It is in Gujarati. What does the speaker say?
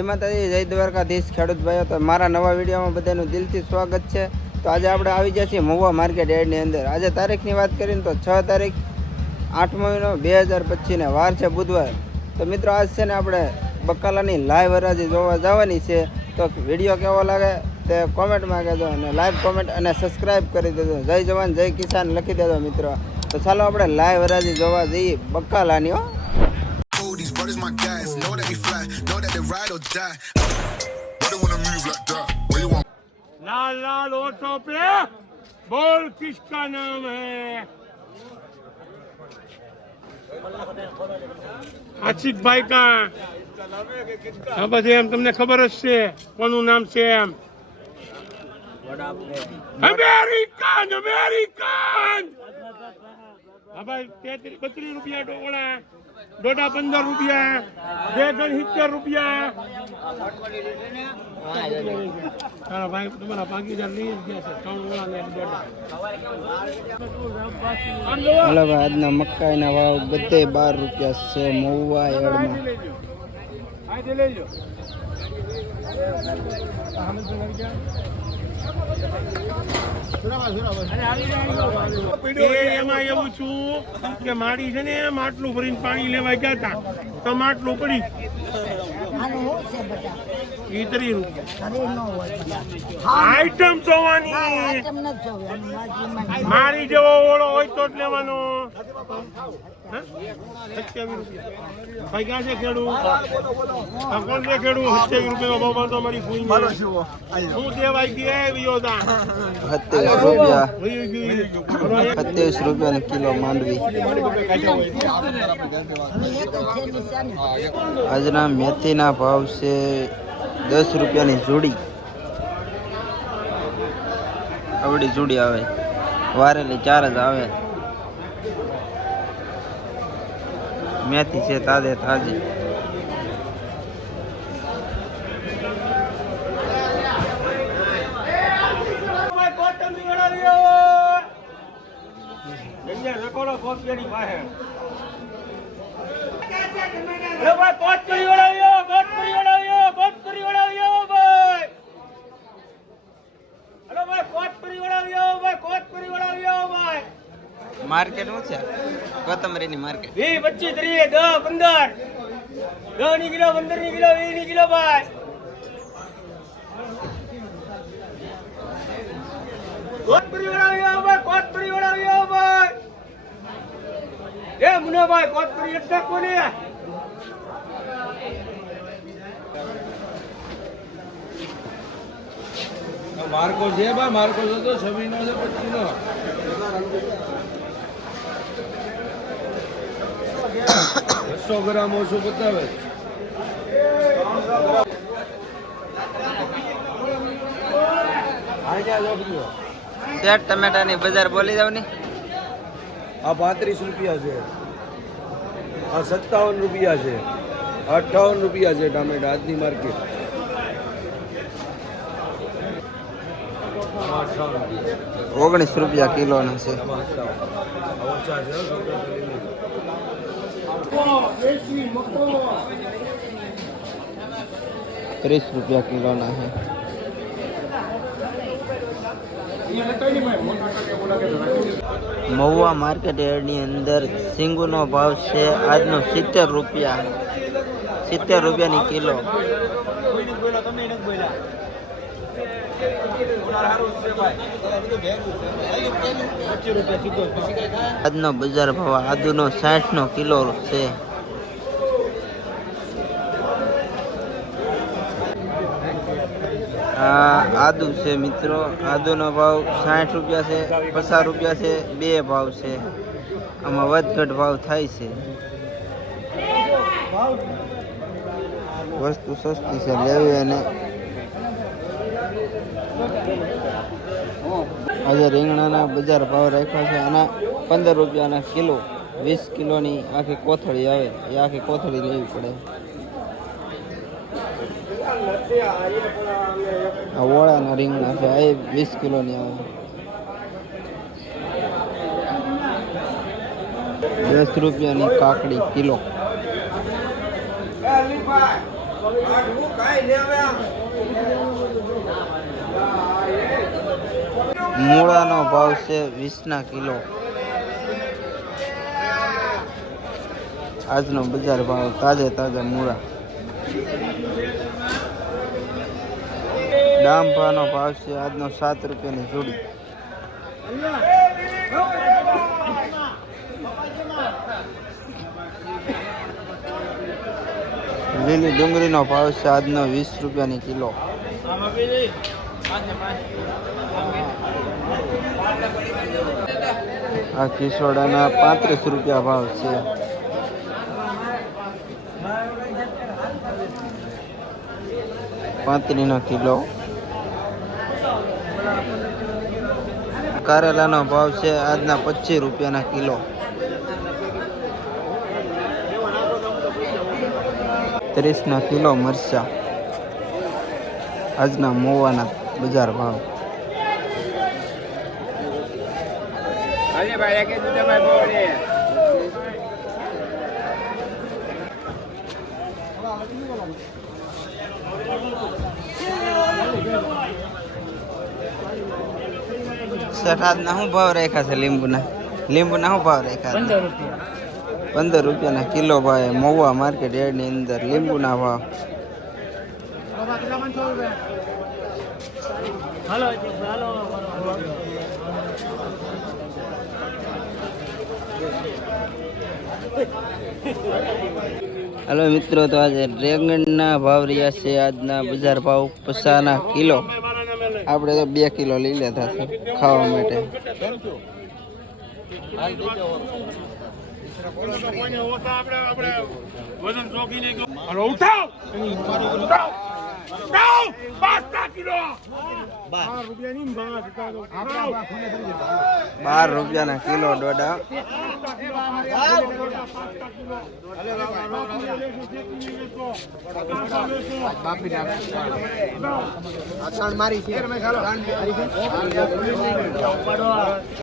જય માતાજી, જય દ્વારકાધીશ ખેડૂત ભાઈઓ. તો મારા નવા વિડીયોમાં બધાનું દિલથી સ્વાગત છે. તો આજે આપણે આવી ગયા છીએ મહુવા માર્કેટ યાર્ડની અંદર. આજે તારીખની વાત કરીને તો 6 તારીખ 8 મહિનો 2025 ને વાર છે બુધવાર. તો મિત્રો આજ છે ને આપણે બકાલાની લાઈવ હરાજી જોવા જવાની છે. તો વિડીયો કેવો લાગે તે કોમેન્ટમાં કહેજો અને લાઈક કોમેન્ટ અને સબસ્ક્રાઈબ કરી દેજો. જય જવાન જય કિસાન લખી દેજો મિત્રો. તો ચાલો આપણે લાઈવ હરાજી જોવા જઈએ બકાલાની. These brothers my guys, know that we fly, know that they ride or die. Why they wanna move like that? Where you want? लाल लाल ओठों पे बोल किसका नाम है? આશિકભાઈ કા. હા બધી એમ તમને ખબર જ છે કોનું નામ છે એમ. American American. હા ભાઈ 32 રૂપિયા ટોકડા, ડોડા 15 રૂપિયા, બેગન 70 રૂપિયા. હા ભાઈ તમારા ભાગીદાર લઈ જ ગયા છે 3 ઓળા ને ડોડા. હલો ભાઈ, આજના મકાઈના ભાવ બધે 12 રૂપિયા છે મહુવા યાર્ડમાં. એમાં એવું છું કે મારી છે ને માટલું ભરીને પાણી લેવા ગયા હતા તો માટલું પડી 30 રૂપિયા. આઈટમ જોવાની, મારી જેવો ઓળો હોય તો જ લેવાનો. 27 રૂપિયા ભાઈ ક્યાં છે ખેડૂત? કોણ છે ખેડૂત? 27 રૂપિયા બાબા તો મારી ફૂઈ હું દેવાઈ ગયા વિયોદા 27 રૂપિયા કિલો માંડવી. આજના મેથીના ભાવ છે 10 રૂપિયાની જોડી. આવડી જોડી આવે, વારેલી 4 જ આવે. મેથી છે તાજે તાજી. માર્કેટ શું છે? કોથમરીની માર્કેટ 20, 25, 30, 10, 15 10 ની કિલો, 15 ની કિલો, 20 ની કિલો ભાઈ. કોથમરી વળાવ્યો ભાઈ, કોથમરી વળાવ્યો ભાઈ. એ મુના ભાઈ કોથમરી એટલે કોને? માર્કો છે ભાઈ, માર્કો છે તો 26 નો છે 25 નો. 100 ગ્રામ ઓછું બતાવે. શેઠ ટમેટાની બજાર બોલી જાવ ને. આ 35 રૂપિયા છે, આ 57 રૂપિયા છે, 58 રૂપિયા છે ટામેટા આજની માર્કેટ. 19 રૂપિયા કિલોના છે. ઓછા છે 30 રૂપિયા કિલોના છે. મહુવા માર્કેટ યાર્ડની અંદર સિંગુનો ભાવ છે આજનો 70 રૂપિયા. 70 રૂપિયાની કિલો. આજનો બજાર ભાવ આદુનો 60 નો કિલો છે. આ આદુ છે મિત્રો, આદુનો ભાવ 60 રૂપિયા છે, 50 રૂપિયા છે, બે ભાવ છે. આમાં વધઘટ ભાવ થાય છે. વસ્તુ સસ્તી છે, લેવી. અને આજે રીંગણાના બજાર ભાવ રાખ્યા છે. આના 15 રૂપિયાના કિલો. 20 કિલોની આખી કોથળી આવે, એ આખી કોથળી લેવી પડે. આ ઓળાના રીંગણા છે, આ 20 કિલોની આવે. 10 રૂપિયાની કાકડી કિલો. મૂળાનો ભાવ છે 20 કિલો. આજનો બજાર ભાવ તાજા મૂળા. ડાંભાનો ભાવ છે આજનો 7 રૂપિયાની જોડી. લીલી ડુંગળીનો ભાવ છે આજનો 20 રૂપિયાની કિલો. આ કિશોડાના 35 રૂપિયા ભાવ છે. પાંત્રીનો કિલો. કારેલાનો ભાવ છે આજના 25 રૂપિયાના કિલો. 30 કિલો મરચા. આજના મોવાના બજાર ભાવ. સઠાદના શું ભાવ રાખ્યા છે? લીંબુના શું ભાવ રાખ્યા? 15 રૂપિયાના કિલો ભાઈ. મહુવા માર્કેટ યાર્ડની અંદર લીંબુના ભાવ. હલો મિત્રો, તો આજે ડ્રેગનના ભાવ રહ્યા છે આજના બજાર ભાવ 50 કિલો. આપણે તો 2 કિલો લઈ લેતા છે ખાવા માટે. ₹12 કિલો ડોડા. મારી